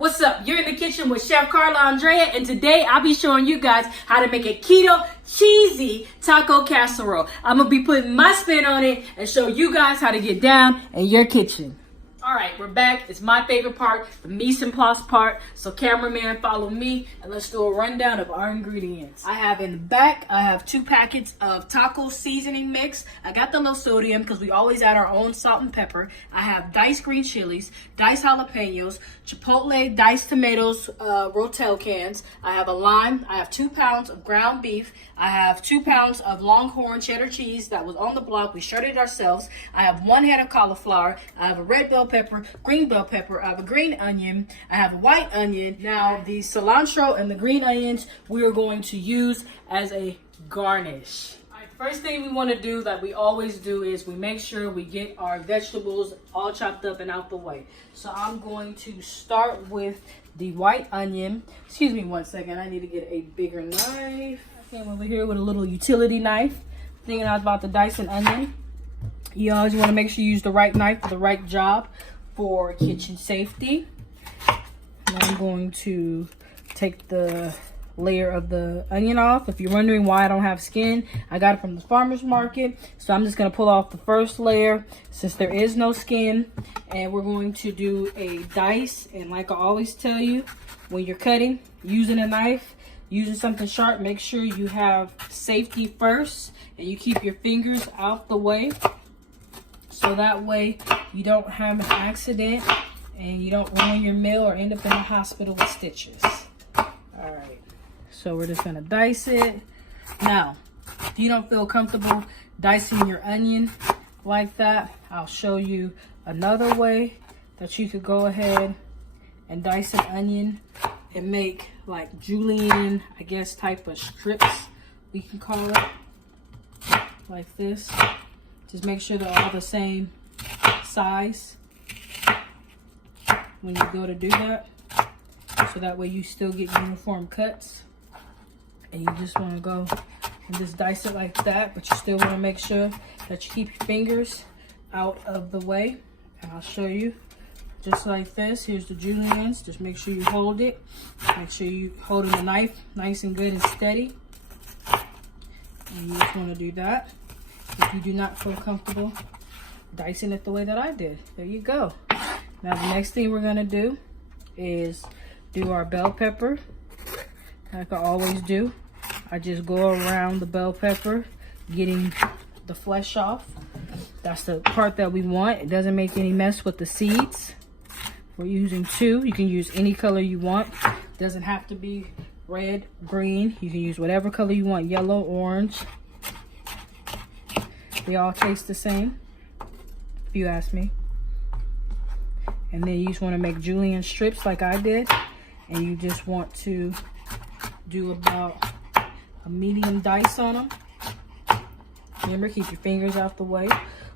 What's up? You're in the kitchen with Chef ChefCarlaAndrea, and today I'll be showing you guys how to make a keto cheesy taco casserole. I'm gonna be putting my spin on it and show you guys how to get down in your kitchen. All right, we're back. It's my favorite part, the mise en place part. So cameraman, follow me and let's do a rundown of our ingredients. I have in the back, I have 2 packets of taco seasoning mix. I got the low sodium because we always add our own salt and pepper. I have diced green chilies, diced jalapenos, chipotle, diced tomatoes, Rotel cans. I have a lime. I have 2 pounds of ground beef. I have 2 pounds of Longhorn cheddar cheese that was on the block. We shredded it ourselves. I have 1 head of cauliflower. I have a red bell pepper, green bell pepper. I have a green onion. I have a white onion. Now, the cilantro and the green onions we are going to use as a garnish. All right, first thing we want to do, that we always do, is we make sure we get our vegetables all chopped up and out the way. So I'm going to start with the white onion. Excuse me 1 second. I need to get a bigger knife. I came over here with a little utility knife, thinking I was about to dice an onion. You always want to make sure you use the right knife for the right job for kitchen safety. And I'm going to take the layer of the onion off. If you're wondering why I don't have skin, I got it from the farmer's market. So I'm just going to pull off the first layer since there is no skin. And we're going to do a dice. And like I always tell you, when you're cutting, using a knife, using something sharp, make sure you have safety first and you keep your fingers out the way. So that way you don't have an accident and you don't ruin your meal or end up in the hospital with stitches. All right, so we're just gonna dice it. Now, if you don't feel comfortable dicing your onion like that, I'll show you another way that you could go ahead and dice an onion and make like julienne, I guess, type of strips, we can call it, like this. Just make sure they're all the same size when you go to do that, so that way you still get uniform cuts. And you just want to go and just dice it like that, but you still want to make sure that you keep your fingers out of the way. And I'll show you just like this. Here's the juliennes. Just make sure you hold it. Make sure you holding the knife nice and good and steady. And you just want to do that. If you do not feel comfortable dicing it the way that I did, there you go. Now the next thing we're gonna do is do our bell pepper. Like I always do, I just go around the bell pepper, getting the flesh off. That's the part that we want. It doesn't make any mess with the seeds. We're using 2. You can use any color you want. It doesn't have to be red, green. You can use whatever color you want, yellow, orange. They all taste the same, if you ask me. And then you just want to make julienne strips like I did. And you just want to do about a medium dice on them. Remember, keep your fingers out the way.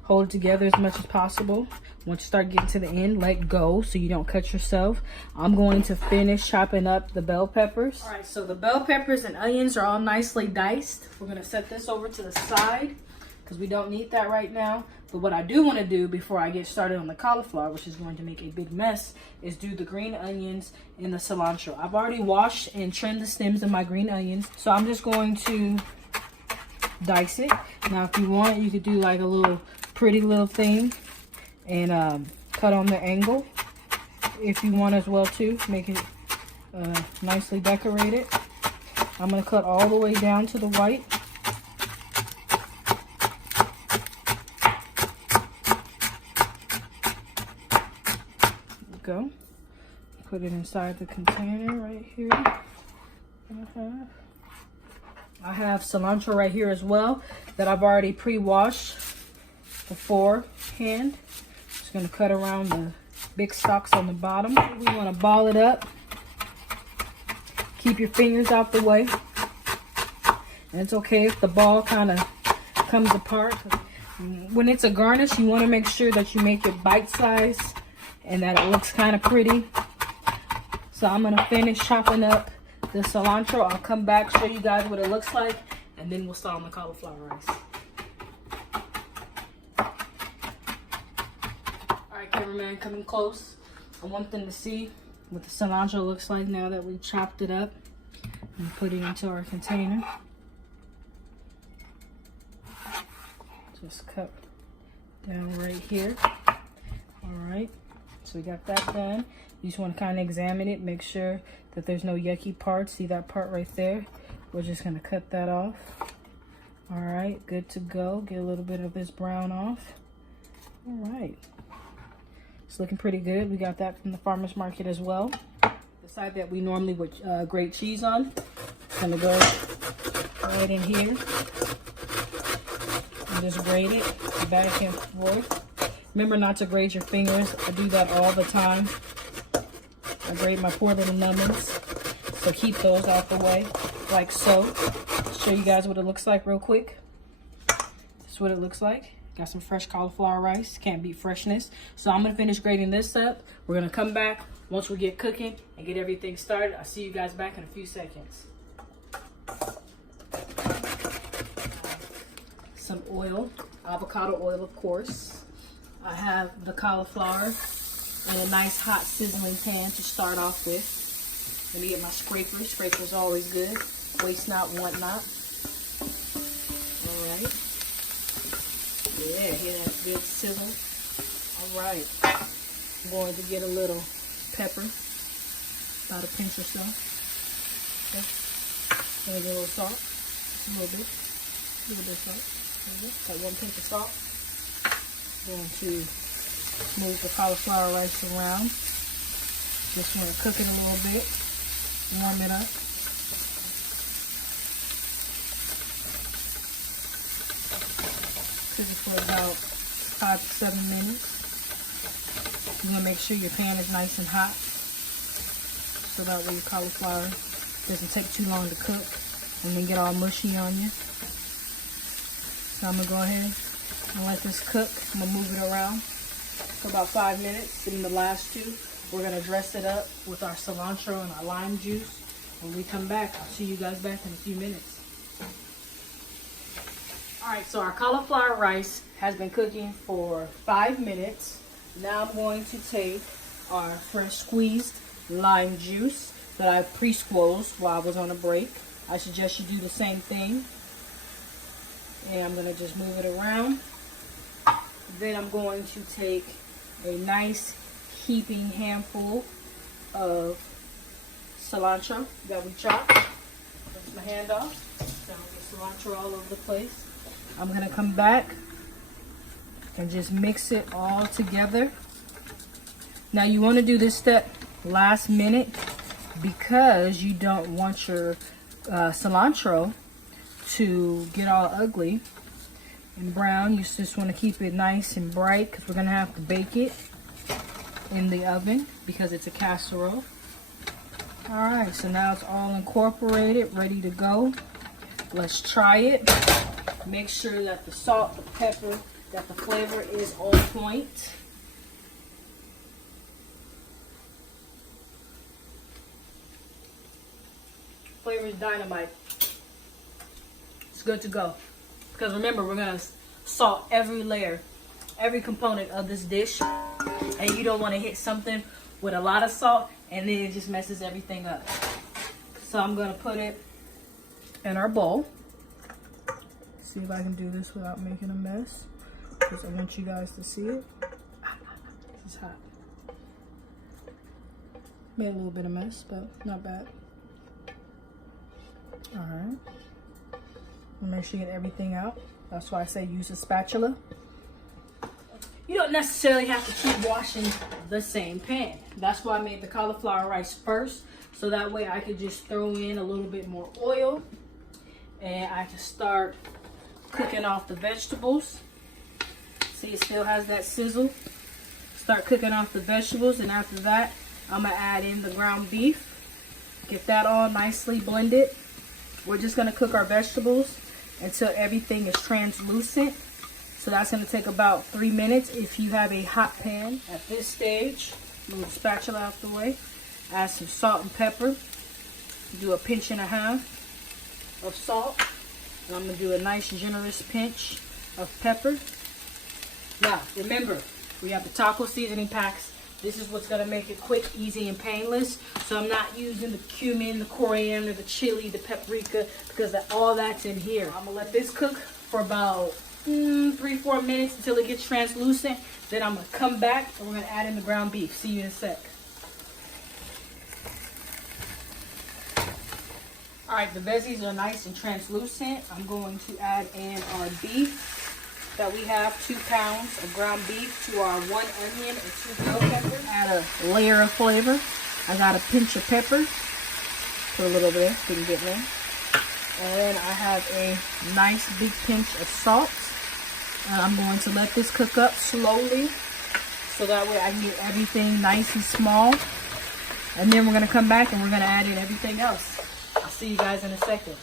Hold it together as much as possible. Once you start getting to the end, let go so you don't cut yourself. I'm going to finish chopping up the bell peppers. All right, so the bell peppers and onions are all nicely diced. We're going to set this over to the side because we don't need that right now. But what I do want to do before I get started on the cauliflower, which is going to make a big mess, is do the green onions and the cilantro. I've already washed and trimmed the stems of my green onions, so I'm just going to dice it. Now, if you want, you could do like a little pretty little thing and cut on the angle if you want as well too. Make it nicely decorated. I'm going to cut all the way down to the white. Go. Put it inside the container right here. I have cilantro right here as well that I've already pre-washed beforehand. Just gonna cut around the big stalks on the bottom. We want to ball it up. Keep your fingers out the way. And it's okay if the ball kind of comes apart. When it's a garnish, you want to make sure that you make it bite-sized and that it looks kind of pretty. So I'm gonna finish chopping up the cilantro. I'll come back, show you guys what it looks like, and then we'll start on the cauliflower rice. All right, cameraman, coming close. I want them to see what the cilantro looks like now that we chopped it up and put it into our container. Just cut down right here. All right, so we got that done. You just want to kind of examine it, make sure that there's no yucky parts. See that part right there? We're just going to cut that off. All right, good to go. Get a little bit of this brown off. All right, it's looking pretty good. We got that from the farmer's market as well. The side that we normally would grate cheese on, I'm going to go right in here and just grate it back and forth. Remember not to grate your fingers. I do that all the time. I grate my poor little lemons, so keep those out the way, like so. Show you guys what it looks like real quick. This is what it looks like. Got some fresh cauliflower rice. Can't beat freshness. So I'm gonna finish grating this up. We're gonna come back once we get cooking and get everything started. I'll see you guys back in a few seconds. Some oil, avocado oil, of course. I have the cauliflower in a nice hot sizzling pan to start off with. Let me get my scraper. Scraper's always good. Waste not, want not. All right. Yeah, hear that good sizzle? All right. I'm going to get a little pepper, about a pinch or so. Okay. Gonna get a little salt, a little bit of salt. Got 1 pinch of salt. Going to move the cauliflower rice around. Just want to cook it a little bit, warm it up. Cook it for about 5 to 7 minutes. You want to make sure your pan is nice and hot, so that way your cauliflower doesn't take too long to cook and then get all mushy on you. So I'm going to go ahead and let this cook. I'm going to move it around for about 5 minutes. In the last 2, we're going to dress it up with our cilantro and our lime juice. When we come back, I'll see you guys back in a few minutes. Alright, so our cauliflower rice has been cooking for 5 minutes. Now I'm going to take our fresh squeezed lime juice that I pre-squoze while I was on a break. I suggest you do the same thing. And I'm going to just move it around. Then I'm going to take a nice heaping handful of cilantro that we chopped. Rinse my hand off. Don't get cilantro all over the place. I'm going to come back and just mix it all together. Now you want to do this step last minute because you don't want your cilantro to get all ugly and brown. You just want to keep it nice and bright because we're going to have to bake it in the oven because it's a casserole. Alright, so now it's all incorporated, ready to go. Let's try it. Make sure that the salt, the pepper, that the flavor is on point. Flavor is dynamite. It's good to go. Because remember, we're going to salt every layer, every component of this dish. And you don't want to hit something with a lot of salt and then it just messes everything up. So I'm going to put it in our bowl. See if I can do this without making a mess, because I want you guys to see it. This is hot. Made a little bit of mess, but not bad. Alright. Make sure you get everything out. That's why I say use a spatula. You don't necessarily have to keep washing the same pan. That's why I made the cauliflower rice first, so that way I could just throw in a little bit more oil and I can start cooking off the vegetables. See, it still has that sizzle. Start cooking off the vegetables, and after that I'm gonna add in the ground beef. Get that all nicely blended. We're just gonna cook our vegetables until everything is translucent. So that's gonna take about 3 minutes if you have a hot pan. At this stage, move the spatula out the way. Add some salt and pepper. Do a pinch and a half of salt. And I'm going to do a nice generous pinch of pepper. Now, remember, we have the taco seasoning packs This is what's gonna make it quick, easy, and painless. So I'm not using the cumin, the coriander, the chili, the paprika, because all that's in here. I'm gonna let this cook for about 3-4 minutes until it gets translucent. Then I'm gonna come back and we're gonna add in the ground beef. See you in a sec. All right, the veggies are nice and translucent. I'm going to add in our beef that we have, 2 pounds of ground beef to our 1 onion and 2 bell peppers. Add a layer of flavor. I got a pinch of pepper. Put a little bit, didn't get me. And then I have a nice big pinch of salt. And I'm going to let this cook up slowly so that way I can get everything nice and small. And then we're gonna come back and we're gonna add in everything else. I'll see you guys in a second.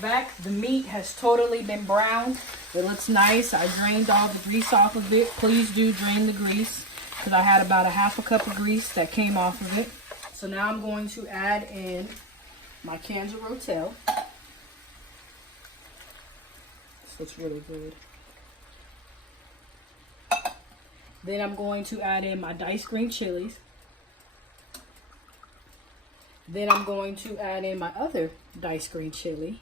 Back, the meat has totally been browned. It looks nice. I drained all the grease off of it. Please do drain the grease because I had about a 1/2 cup of grease that came off of it. So now I'm going to add in my cans of rotel. This looks really good. Then I'm going to add in my diced green chilies. Then I'm going to add in my other diced green chili.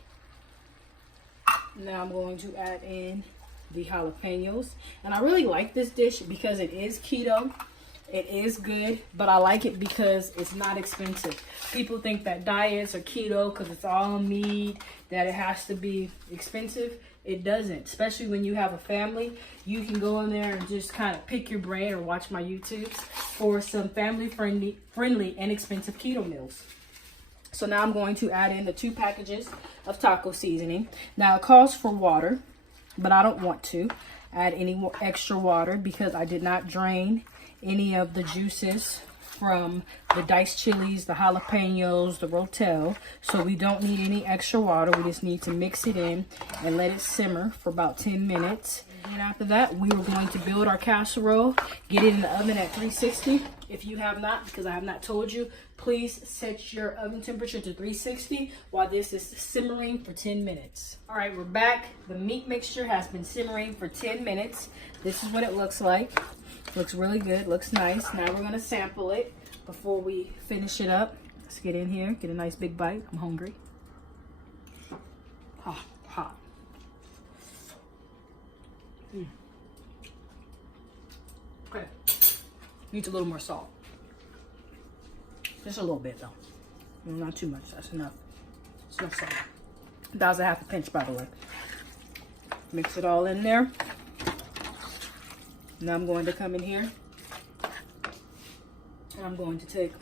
Now I'm going to add in the jalapenos. And I really like this dish because it is keto. It is good, but I like it because it's not expensive. People think that diets are keto because it's all meat, that it has to be expensive. It doesn't, especially when you have a family. You can go in there and just kind of pick your brain or watch my YouTubes for some family-friendly, inexpensive keto meals. So now I'm going to add in the 2 packages of taco seasoning. Now it calls for water, but I don't want to add any more extra water because I did not drain any of the juices from the diced chilies, the jalapenos, the rotel. So we don't need any extra water. We just need to mix it in and let it simmer for about 10 minutes. And after that, we are going to build our casserole, get it in the oven at 360. If you have not, because I have not told you, please set your oven temperature to 360 while this is simmering for 10 minutes. All right, we're back. The meat mixture has been simmering for 10 minutes. This is what it looks like. Looks really good, looks nice. Now we're gonna sample it before we finish it up. Let's get in here, get a nice big bite. I'm hungry. Hot, hot. Okay, needs a little more salt. Just a little bit though. Not too much, that's enough. It's enough salt. That was a 1/2 pinch, by the way. Mix it all in there. Now I'm going to come in here and I'm going to take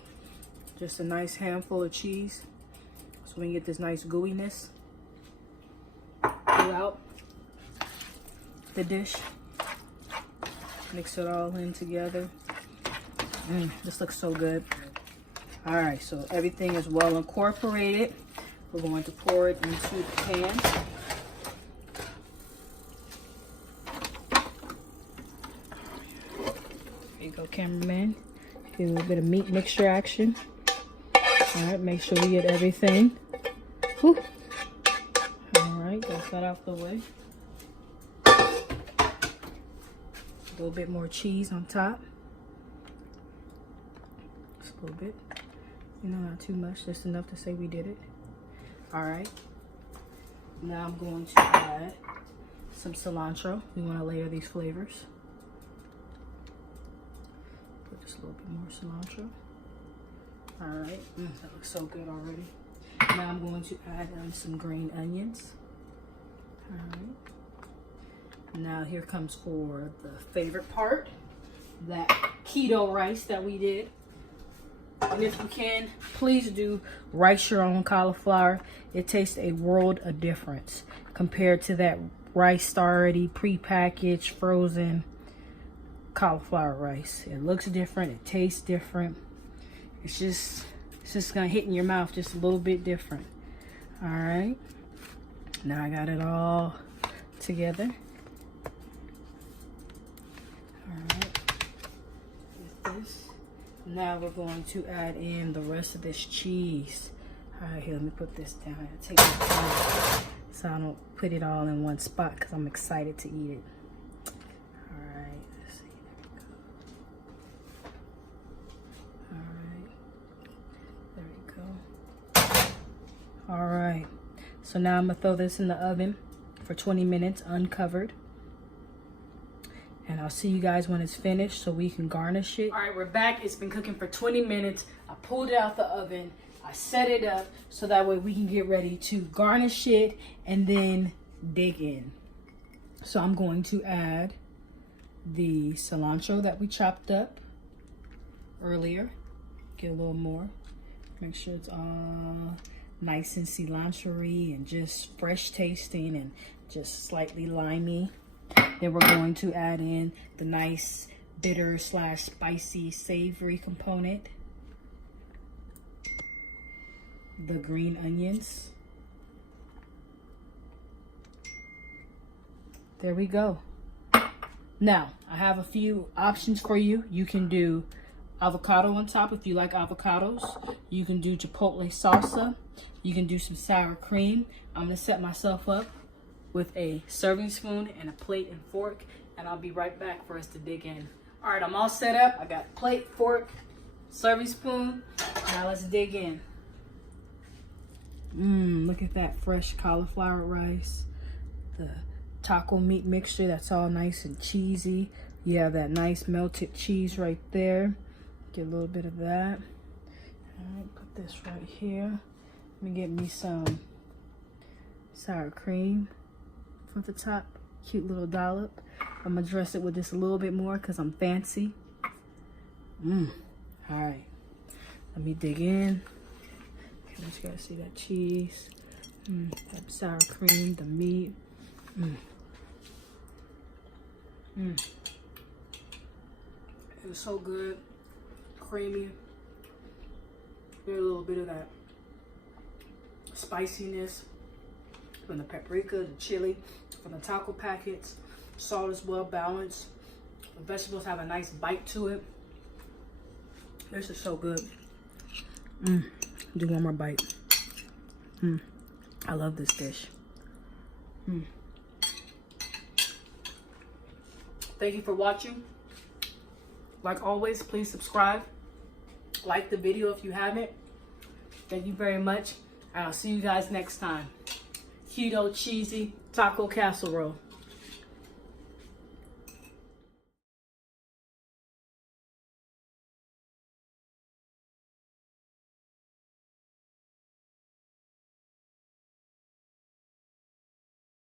just a nice handful of cheese so we can get this nice gooiness throughout the dish. Mix it all in together. This looks so good. All right, so everything is well incorporated. We're going to pour it into the pan. There you go, cameraman. Get a little bit of meat mixture action. All right, make sure we get everything. Whew. All right, get that out the way. A little bit more cheese on top. Just a little bit. You know, not too much, just enough to say we did it. All right. Now I'm going to add some cilantro. We want to layer these flavors. Put just a little bit more cilantro. All right. That looks so good already. Now I'm going to add some green onions. All right. Now here comes for the favorite part, that keto rice that we did. And if you can, please do rice your own cauliflower. It tastes a world of difference compared to that rice already pre-packaged, frozen cauliflower rice. It looks different. It tastes different. It's just gonna hit in your mouth just a little bit different. All right. Now I got it all together. All right. With this. Now we're going to add in the rest of this cheese. All right, here, let me put this down. I take my time so I don't put it all in one spot because I'm excited to eat it. So now I'm gonna throw this in the oven for 20 minutes uncovered. And I'll see you guys when it's finished so we can garnish it. All right, we're back. It's been cooking for 20 minutes. I pulled it out the oven. I set it up so that way we can get ready to garnish it and then dig in. So I'm going to add the cilantro that we chopped up earlier. Get a little more. Make sure it's all nice and cilantro-y and just fresh tasting and just slightly limey. Then we're going to add in the nice bitter / spicy savory component. The green onions. There we go. Now, I have a few options for you. You can do avocado on top if you like avocados. You can do chipotle salsa. You can do some sour cream. I'm going to set myself up with a serving spoon and a plate and fork, and I'll be right back for us to dig in. All right, I'm all set up. I got plate, fork, serving spoon. Now let's dig in. Look at that fresh cauliflower rice. The taco meat mixture that's all nice and cheesy. You have that nice melted cheese right there. Get a little bit of that. All right, put this right here. Let me get me some sour cream from the top. Cute little dollop. I'm gonna dress it with just a little bit more because I'm fancy. All right, let me dig in. Okay, you gotta see that cheese, that sour cream, the meat. It was so good, creamy. Get a little bit of that spiciness from the paprika, the chili, from the taco packets. Salt is well balanced. The vegetables have a nice bite to it. This is so good. Do one more bite. I love this dish. Thank you for watching. Like always, please subscribe. Like the video if you haven't. Thank you very much. And I'll see you guys next time. Keto cheesy taco casserole.